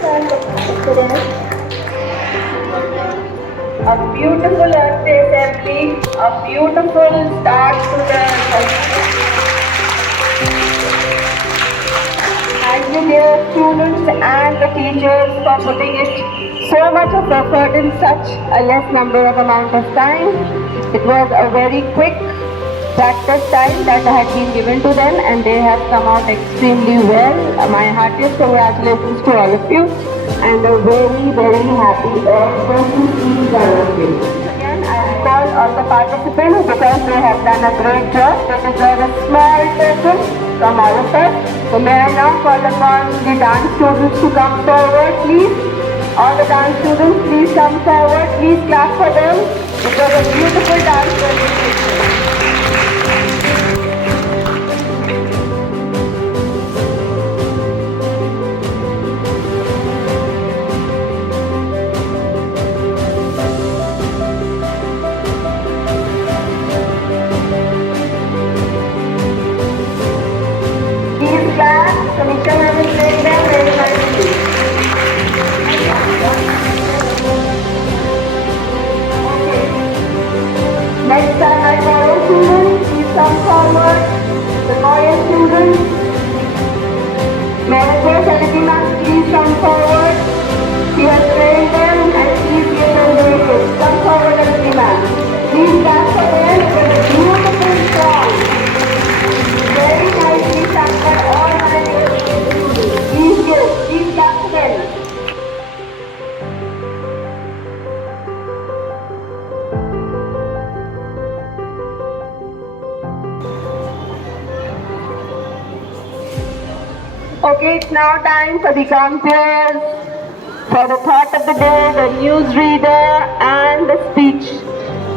turn to students. A beautiful Earth Day assembly, a beautiful start to the Thank you dear students and the teachers for putting it so much of effort in such a less number of amount of time. It was a very quick practice time that had been given to them and they have come out extremely well. My heartiest congratulations to all of you and a very, very happy Earth to see all of you. Again, I call all the participants because they have done a great job. They deserve a small token from all of us. So may I now call upon the dance students to come forward, please. All the dance students, please come forward. Please clap for them. It was a beautiful dance presentation. These class, Kanisha has played them very nicely. Okay. Next time I call students, please come forward. The choir students. Manager Salati ma'am, please come forward. She has trained them and please give them rating. Come forward, Salati ma'am. Please clap for them. It was a beautiful song. Very nicely sung by all my dear students. Please clap for them. Okay, it's now time for the compeers, for the thought of the day, the newsreader and the speech.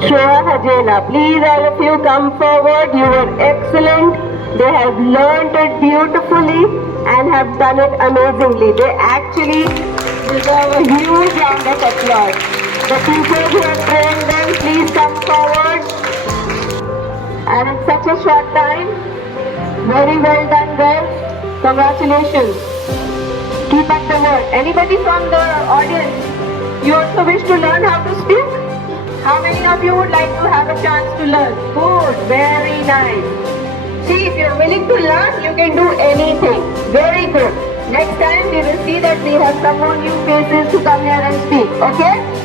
Shreya Hajela, please all of you come forward. You were excellent. They have learnt it beautifully and have done it amazingly. They actually deserve a huge round of applause. The teachers who have trained them, please come forward. And in such a short time, very well done girls. Congratulations. Keep up the work. Anybody from the audience, you also wish to learn how to speak? How many of you would like to have a chance to learn? Good, very nice. See, if you're willing to learn, you can do anything. Very good. Next time we will see that we have some more new faces to come here and speak. Okay?